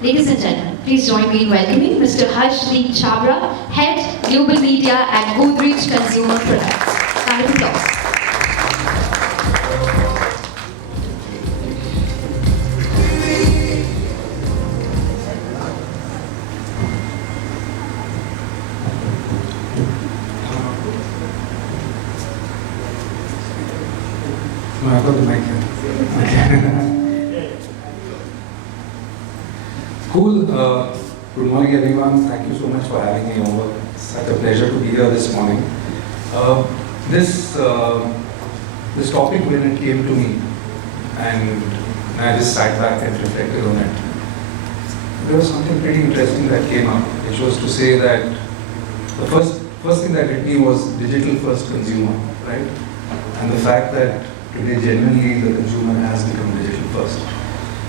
Ladies and gentlemen, please join me in welcoming Mr. Deep Chhabra, Head Global Media at Godrej Consumer Products. Round of applause. No, I got the mic here. Cool. Good morning, everyone. Thank you so much for having me over. It's such a pleasure to be here this morning. This topic, when it came to me, and I just sat back and reflected on it, there was something pretty interesting that came up, which was to say that the first thing that hit me was digital first consumer, right? And the fact that today genuinely the consumer has become digital first.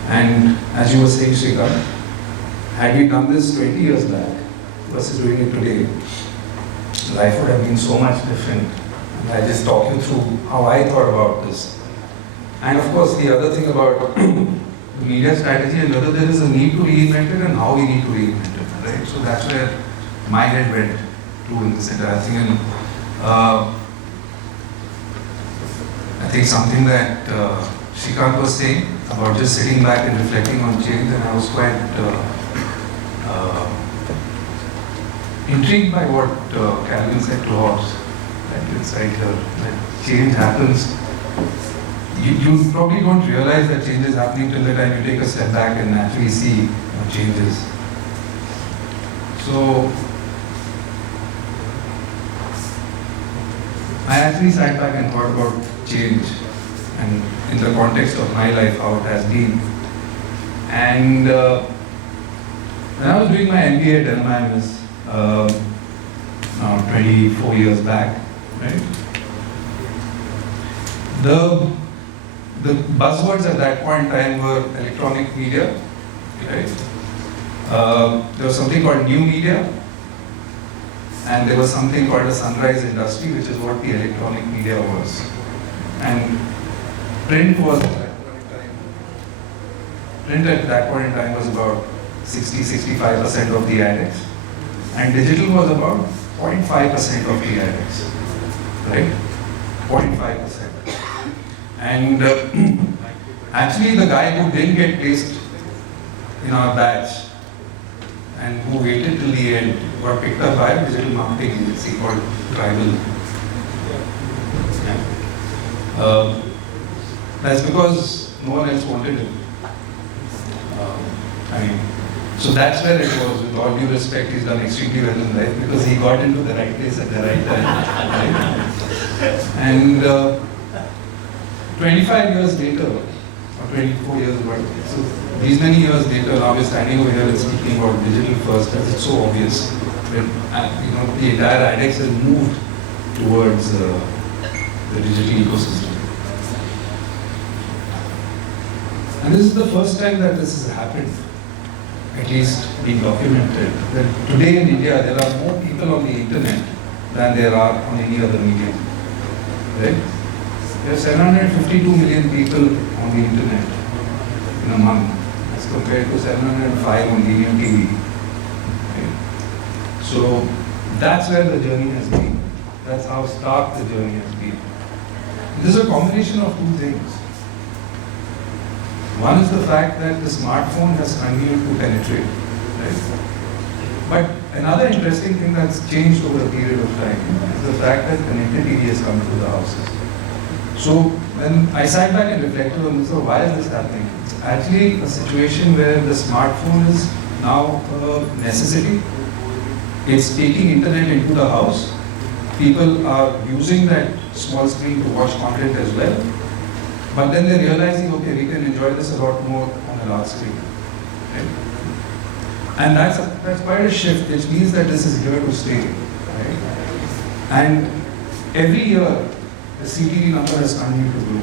And as you were saying, Srikanth, had we done this 20 years back versus doing it today, life would have been so much different. And I just talk you through how I thought about this. And of course, the other thing about the media strategy and whether there is a need to reinvent it and how we need to reinvent it, right? So that's where my head went to in this entire thing. And I think something that Srikanth was saying about just sitting back and reflecting on change, and I was quite intrigued by what Calvin said to Hobbes. Right? It's right here. That change happens. You probably don't realize that change is happening till the time you take a step back and actually see what changes. So I actually sat back and thought about change and in the context of my life, how it has been. And when I was doing my MBA at LMIMS, now 24 years back, right? The buzzwords at that point in time were electronic media, right? There was something called new media, and there was something called a sunrise industry, which is what the electronic media was. And print at that point in time was about 60-65% of the addicts, and digital was about 0.5% of the addicts, right? 0.5%. And actually the guy who didn't get placed in our batch and who waited till the end got picked up by a digital marketing agency called Tribal. Yeah. That's because no one else wanted him. So that's where it was. With all due respect, he's done extremely well in life because he got into the right place at the right time. Right? And 25 years later, or 24 years ago, so these many years later, now we're standing over here and speaking about digital first, as it's so obvious. When, the entire addicts has moved towards the digital ecosystem. And this is the first time that this has happened, at least being documented, that today in India there are more people on the internet than there are on any other medium. Right? There are 752 million people on the internet in a month, as compared to 705 on linear TV. Right? So that's where the journey has been. That's how stark the journey has been. This is a combination of two things. One is the fact that the smartphone has continued to penetrate, right? But another interesting thing that's changed over a period of time is the fact that connected TV has come to the houses. So when I sat back and reflected on this, why is this happening? It's actually a situation where the smartphone is now a necessity. It's taking internet into the house. People are using that small screen to watch content as well. But then they're realizing, okay, we can enjoy this a lot more on a large screen. Right? And that's quite a shift, which means that this is here to stay. Right? And every year, the CTV number has continued to grow.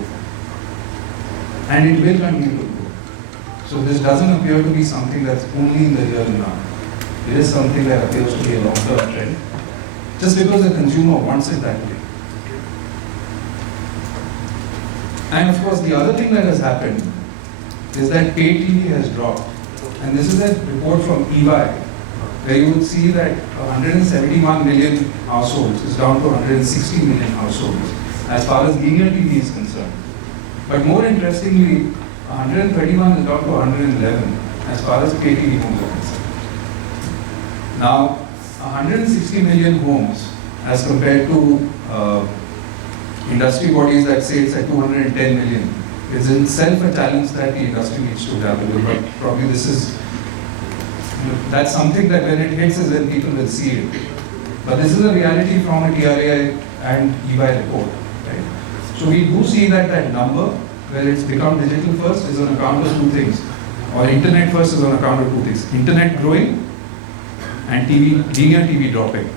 And it will continue to grow. So this doesn't appear to be something that's only in the here and now. It is something that appears to be a long-term trend, just because the consumer wants it that way. And of course, the other thing that has happened is that pay TV has dropped. And this is a report from EY, where you would see that 171 million households is down to 160 million households as far as linear TV is concerned. But more interestingly, 131 is down to 111 as far as pay TV homes are concerned. Now, 160 million homes as compared to industry bodies that say it's at 210 million is in itself a challenge that the industry needs to grapple with. But probably this is, that's something that when it hits is when people will see it. But this is a reality from a TRAI and EY report. Right? So we do see that that number, where it's become digital first, is on account of two things. Or internet first is on account of two things. Internet growing and linear TV dropping.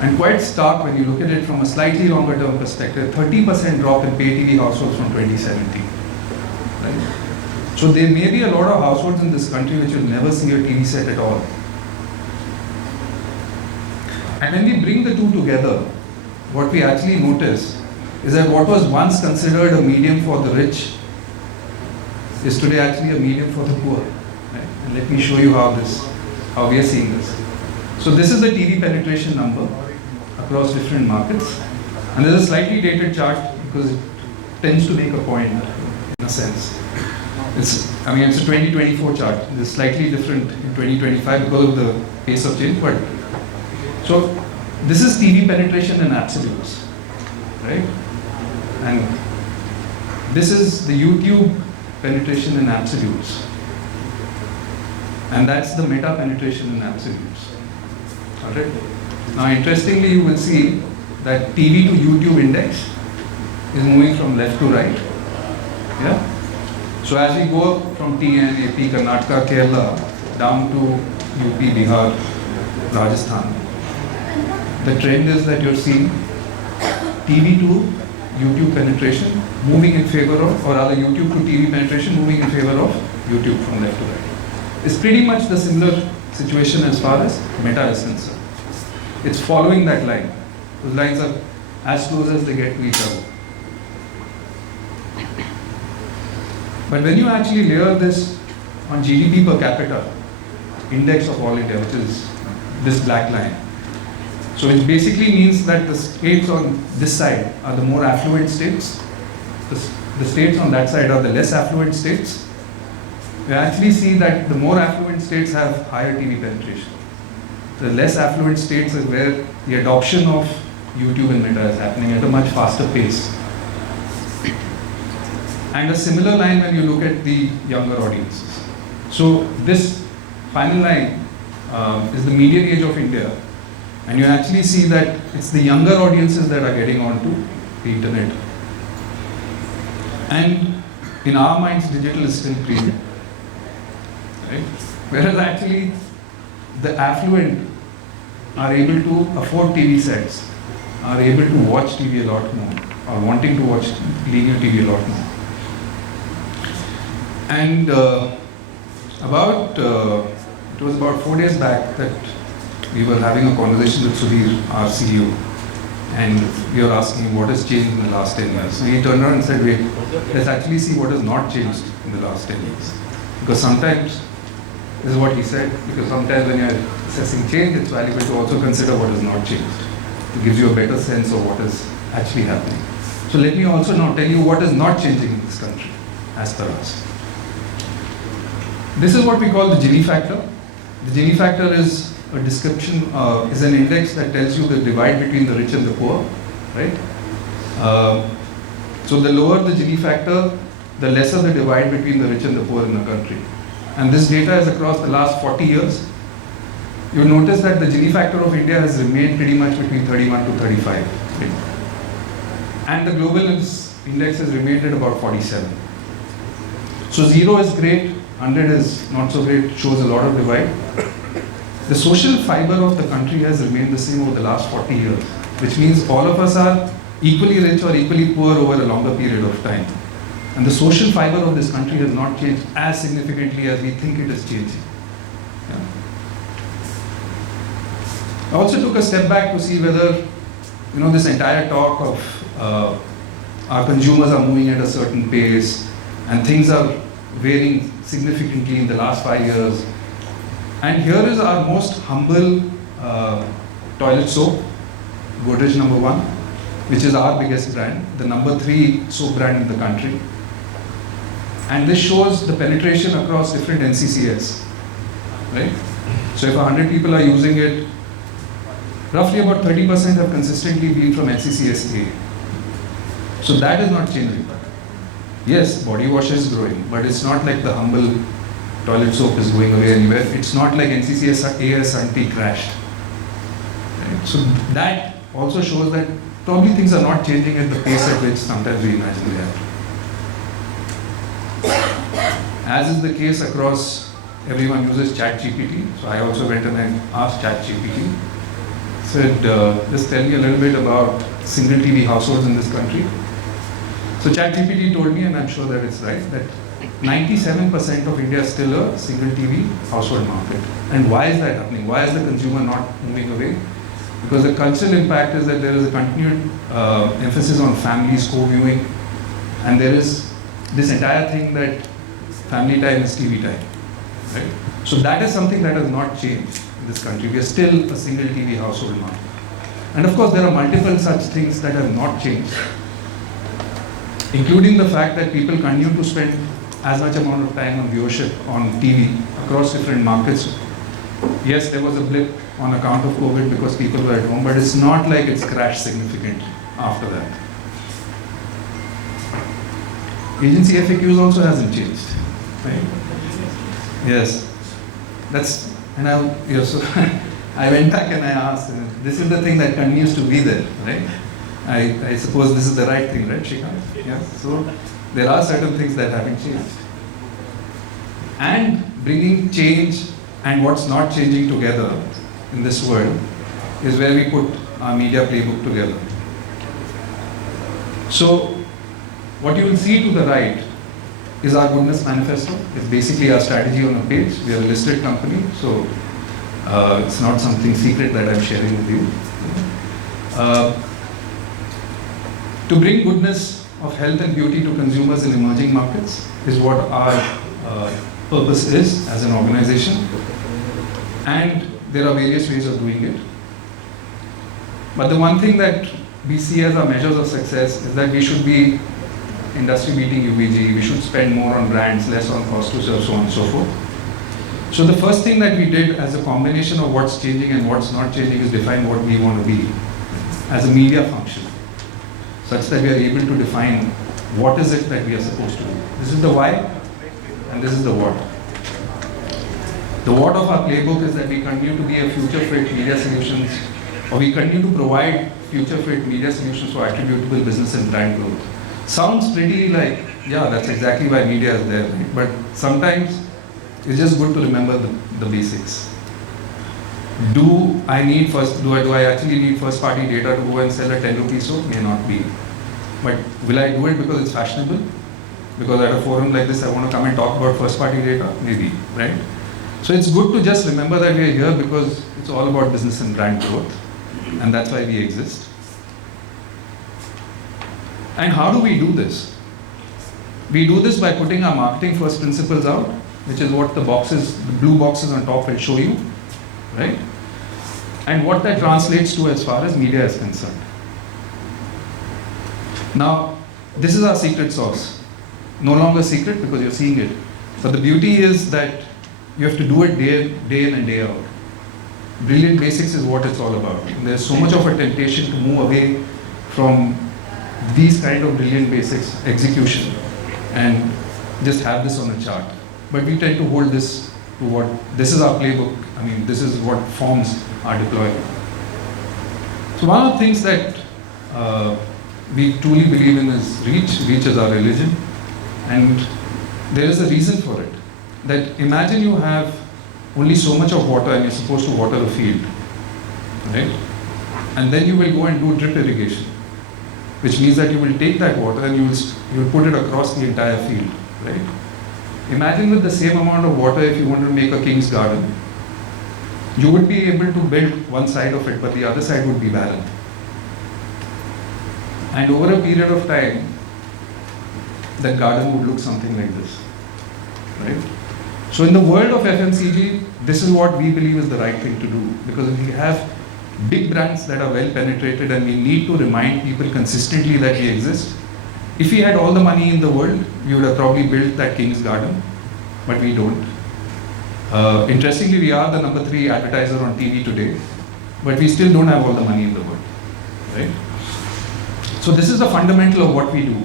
And quite stark when you look at it from a slightly longer term perspective, 30% drop in pay TV households from 2017. Right? So there may be a lot of households in this country which will never see a TV set at all. And when we bring the two together, what we actually notice is that what was once considered a medium for the rich is today actually a medium for the poor. Right? And let me show you how we are seeing this. So this is the TV penetration number across different markets. And there's a slightly dated chart because it tends to make a point in a sense. It's a 2024 chart. It's slightly different in 2025 because of the pace of change. But so this is TV penetration in absolutes, right? And this is the YouTube penetration in absolutes. And that's the meta penetration in absolutes. Alright? Now interestingly you will see that TV to YouTube index is moving from left to right. Yeah? So as we go from TN, AP, Karnataka, Kerala down to UP, Bihar, Rajasthan, the trend is that you're seeing TV to YouTube penetration moving in favor of, or rather YouTube to TV penetration moving in favor of YouTube from left to right. It's pretty much the similar situation as far as Meta is concerned. It's following that line. Those lines are as close as they get to each other. But when you actually layer this on GDP per capita, index of all India, which is this black line, so it basically means that the states on this side are the more affluent states. The states on that side are the less affluent states. We actually see that the more affluent states have higher TV penetration. The less affluent states is where the adoption of YouTube and Meta is happening at a much faster pace. And a similar line when you look at the younger audiences. So this final line is the median age of India. And you actually see that it's the younger audiences that are getting onto the internet. And in our minds, digital is still premium. Right? Whereas actually, the affluent are able to afford TV sets, are able to watch TV a lot more, or wanting to watch linear TV a lot more. And it was about 4 days back that we were having a conversation with Sudhir, our CEO, and we were asking him what has changed in the last 10 years. So he turned around and said, wait, let's actually see what has not changed in the last 10 years. Because sometimes, this is what he said, because sometimes when you're assessing change, it's valuable to also consider what has not changed. It gives you a better sense of what is actually happening. So let me also now tell you what is not changing in this country, as per us. This is what we call the Gini factor. The Gini factor is a description, is an index that tells you the divide between the rich and the poor, right? So the lower the Gini factor, the lesser the divide between the rich and the poor in the country. And this data is across the last 40 years. You'll notice that the Gini factor of India has remained pretty much between 31 to 35. Right? And the global index has remained at about 47. So 0 is great, 100 is not so great, shows a lot of divide. The social fiber of the country has remained the same over the last 40 years, which means all of us are equally rich or equally poor over a longer period of time. And the social fiber of this country has not changed as significantly as we think it is changing. Yeah. I also took a step back to see whether, this entire talk of our consumers are moving at a certain pace and things are varying significantly in the last 5 years. And here is our most humble toilet soap, Godrej #1, which is our biggest brand, the #3 soap brand in the country. And this shows the penetration across different NCCS, right? So if 100 people are using it, roughly about 30% have consistently been from NCCS A. So that is not changing. Yes, body wash is growing, but it's not like the humble toilet soap is going away anywhere. It's not like NCCS A has suddenly crashed. Right? So that also shows that probably things are not changing at the pace at which sometimes we imagine they are. As is the case across, everyone uses ChatGPT. So I also went and I asked ChatGPT. Said, just tell me a little bit about single TV households in this country. So ChatGPT told me, and I'm sure that it's right, that 97% of India is still a single TV household market. And why is that happening? Why is the consumer not moving away? Because the cultural impact is that there is a continued emphasis on families co-viewing, and there is this entire thing that family time is TV time, right? So that is something that has not changed in this country. We are still a single TV household market. And of course, there are multiple such things that have not changed, including the fact that people continue to spend as much amount of time on viewership on TV across different markets. Yes, there was a blip on account of COVID because people were at home, but it's not like it's crashed significantly after that. Agency FAQs also hasn't changed, right? Yes, that's, and so I went back and I asked, and this is the thing that continues to be there, right? I suppose this is the right thing, right, Shrikant? Yes. So there are certain things that haven't changed. And bringing change and what's not changing together in this world is where we put our media playbook together. So what you will see to the right is our goodness manifesto. It's basically our strategy on a page. We are a listed company, so it's not something secret that I'm sharing with you. To bring goodness of health and beauty to consumers in emerging markets is what our purpose is as an organization. And there are various ways of doing it. But the one thing that we see as our measures of success is that we should be industry-beating UVG, we should spend more on brands, less on cost to serve, so on and so forth. So the first thing that we did as a combination of what's changing and what's not changing is define what we want to be as a media function, such that we are able to define what is it that we are supposed to do. This is the why, and this is the what. The what of our playbook is that we continue to be a future-fit media solutions, or we continue to provide future-fit media solutions for attributable business and brand growth. Sounds pretty like, yeah, that's exactly why media is there, right? But sometimes it's just good to remember the basics. Do I actually need first-party data to go and sell a 10 rupee soap? May not be. But will I do it because it's fashionable? Because at a forum like this, I want to come and talk about first-party data? Maybe, right? So it's good to just remember that we are here because it's all about business and brand growth, and that's why we exist. And how do we do this? We do this by putting our marketing first principles out, which is what the blue boxes on top will show you, right? And what that translates to as far as media is concerned. Now, this is our secret sauce. No longer secret because you're seeing it. But the beauty is that you have to do it day in and day out. Brilliant basics is what it's all about. And there's so much of a temptation to move away from these kind of brilliant basics, execution, and just have this on a chart. But we tend to hold this to what, this is our playbook. I mean, this is what forms are deployed. So one of the things that we truly believe in is reach. Reach is our religion. And there is a reason for it. That imagine you have only so much of water and you're supposed to water a field, right? And then you will go and do drip irrigation, which means that you will take that water and you will put it across the entire field, right? Imagine with the same amount of water, if you want to make a king's garden, you would be able to build one side of it, but the other side would be barren. And over a period of time, that garden would look something like this. right? So in the world of FMCG, this is what we believe is the right thing to do, because if we have big brands that are well penetrated and we need to remind people consistently that we exist. If we had all the money in the world, we would have probably built that King's Garden, but we don't. Interestingly, we are the number 3 advertiser on TV today, but we still don't have all the money in the world, right? So this is the fundamental of what we do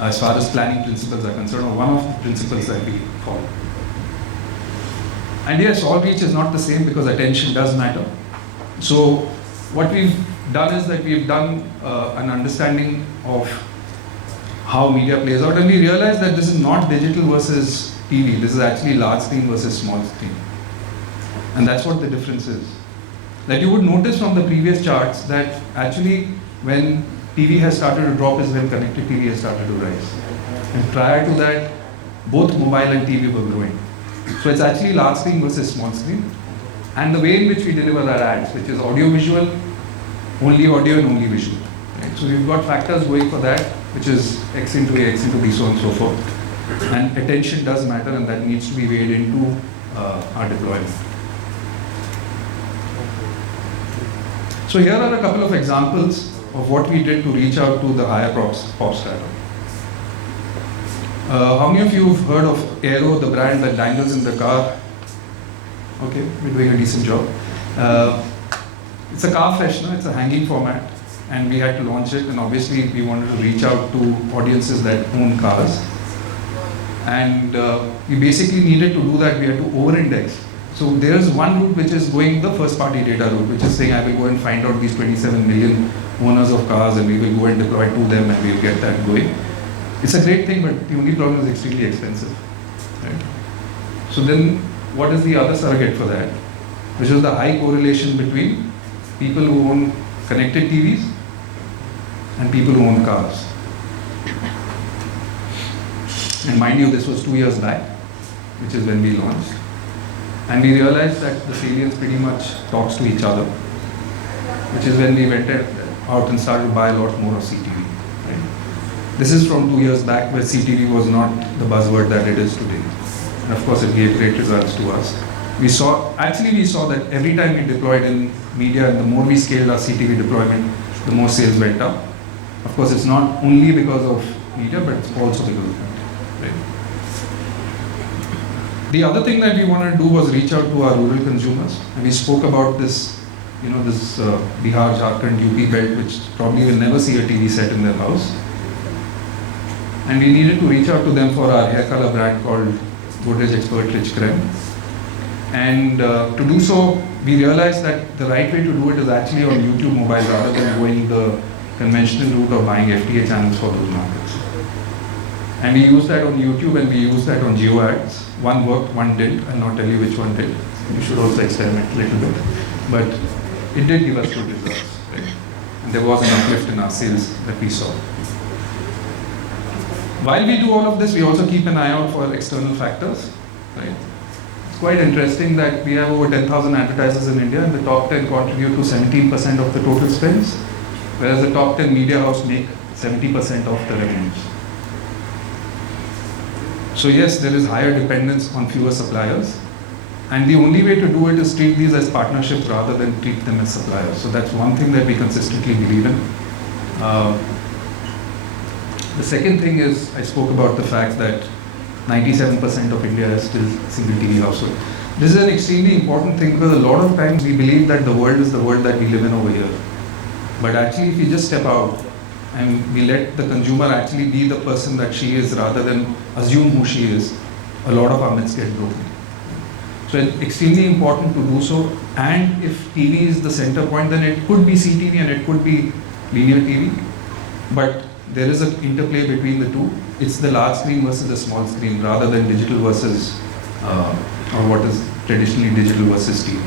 as far as planning principles are concerned, or one of the principles that we follow. And yes, all reach is not the same because attention does matter. So what we've done is that we've done an understanding of how media plays out, and we realized that this is not digital versus TV, this is actually large screen versus small screen. And that's what the difference is. That you would notice from the previous charts that actually when TV has started to drop is when connected TV has started to rise. And prior to that, both mobile and TV were growing. So it's actually large screen versus small screen. And the way in which we deliver our ads, which is audio visual, only audio and only visual. Right? So we've got factors going for that, which is X into A, X into B, so on and so forth. And attention does matter, and that needs to be weighed into our deployment. So here are a couple of examples of what we did to reach out to the higher pop strata. How many of you have heard of Aero, the brand that dangles in the car? Okay, we're doing a decent job. It's a car freshener, it's a hanging format, and we had to launch it, and obviously we wanted to reach out to audiences that own cars. And we basically needed to do that, we had to over-index. So there's one route which is going the first party data route, which is saying I will go and find out these 27 million owners of cars and we will go and deploy to them and we'll get that going. It's a great thing, but the only problem is extremely expensive. Right? So then what is the other surrogate for that? Which is the high correlation between people who own connected TVs and people who own cars. And mind you, this was 2 years back, which is when we launched. And we realized that the salience pretty much talks to each other, which is when we went out and started to buy a lot more of CTV. Right? This is from 2 years back, where CTV was not the buzzword that it is today. And of course, it gave great results to us. We saw that every time we deployed in media, and the more we scaled our CTV deployment, the more sales went up. Of course, it's not only because of media, but it's also because of that. Right? The other thing that we wanted to do was reach out to our rural consumers, and we spoke about this, this Bihar, Jharkhand, UP belt, which probably will never see a TV set in their house. And we needed to reach out to them for our hair color brand called Godrej Expert Rich Creme. And to do so, we realized that the right way to do it is actually on YouTube mobile rather than going the conventional route of buying FTA channels for those markets. And we used that on YouTube and we used that on Geo ads. One worked, one didn't. I'll not tell you which one did. You should also experiment a little bit. But it did give us good results. Right? And there was an uplift in our sales that we saw. While we do all of this, we also keep an eye out for external factors. Right? It's quite interesting that we have over 10,000 advertisers in India, and the top 10 contribute to 17% of the total spends, whereas the top 10 media house make 70% of the revenues. So yes, there is higher dependence on fewer suppliers, and the only way to do it is treat these as partnerships rather than treat them as suppliers. So that's one thing that we consistently believe in. The second thing is, I spoke about the fact that 97% of India is still single TV household. This is an extremely important thing because a lot of times we believe that the world is the world that we live in over here. But actually, if you just step out and we let the consumer actually be the person that she is rather than assume who she is, a lot of our myths get broken. So it's extremely important to do so. And if TV is the center point, then it could be CTV and it could be linear TV. But there is an interplay between the two. It's the large screen versus the small screen rather than digital versus, or what is traditionally digital versus TV.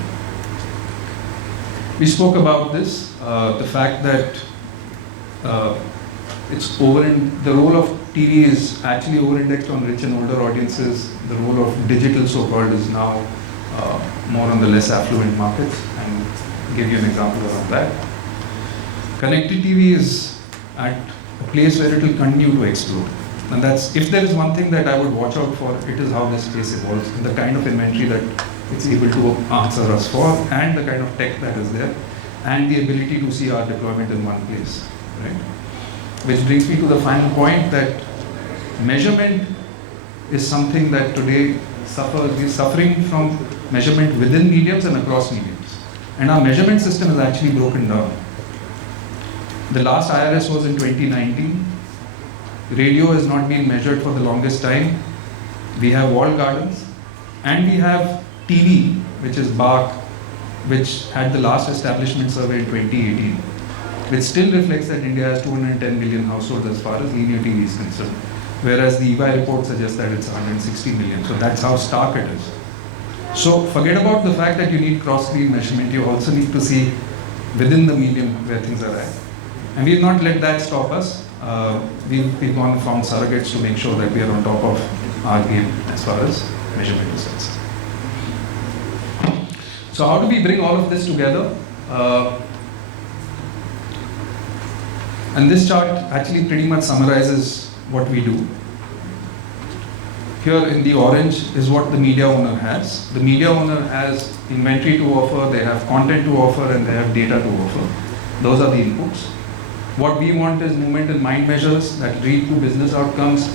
We spoke about this, the fact that the role of TV is actually over-indexed on rich and older audiences. The role of digital, so-called, is now more on the less affluent markets, and I'll give you an example of that. Connected TV is at a place where it will continue to explode. And that's, if there is one thing that I would watch out for, it is how this space evolves and the kind of inventory that it's able to answer us for, and the kind of tech that is there, and the ability to see our deployment in one place, right? Which brings me to the final point, that measurement is something that today we're suffering from measurement within mediums and across mediums. And our measurement system is actually broken down. The last IRS was in 2019. Radio has not been measured for the longest time. We have walled gardens, and we have TV, which is BARC, which had the last establishment survey in 2018, which still reflects that India has 210 million households as far as linear TV is concerned, whereas the EY report suggests that it's 160 million. So that's how stark it is. So forget about the fact that you need cross-screen measurement. You also need to see within the medium where things are at. And we've not let that stop us. We've gone and found surrogates to make sure that we are on top of our game as far as measurement is concerned. So how do we bring all of this together? And this chart actually pretty much summarizes what we do. Here in the orange is what the media owner has. The media owner has inventory to offer, they have content to offer, and they have data to offer. Those are the inputs. What we want is movement and mind measures that lead to business outcomes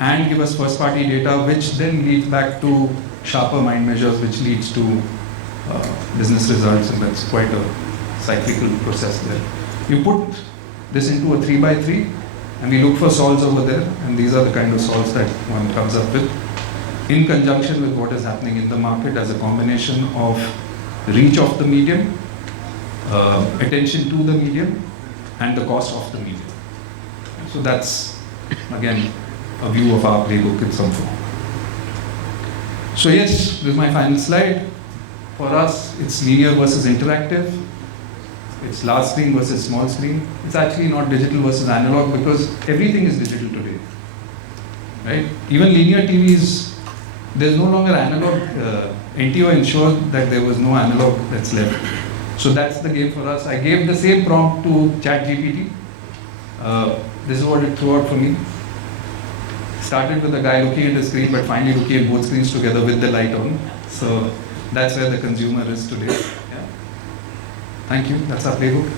and give us first party data, which then leads back to sharper mind measures, which leads to business results, and that's quite a cyclical process there. You put this into a 3x3, and we look for solves over there, and these are the kind of solves that one comes up with, in conjunction with what is happening in the market as a combination of reach of the medium, attention to the medium, and the cost of the medium. So that's, again, a view of our playbook in some form. So yes, this is my final slide. For us, it's linear versus interactive. It's large screen versus small screen. It's actually not digital versus analog, because everything is digital today, right? Even linear TVs, there's no longer analog. NTO ensured that there was no analog that's left. So that's the game for us. I gave the same prompt to ChatGPT. This is what it threw out for me. Started with a guy looking at the screen, but finally looking at both screens together with the light on. So that's where the consumer is today. Yeah. Thank you. That's our playbook.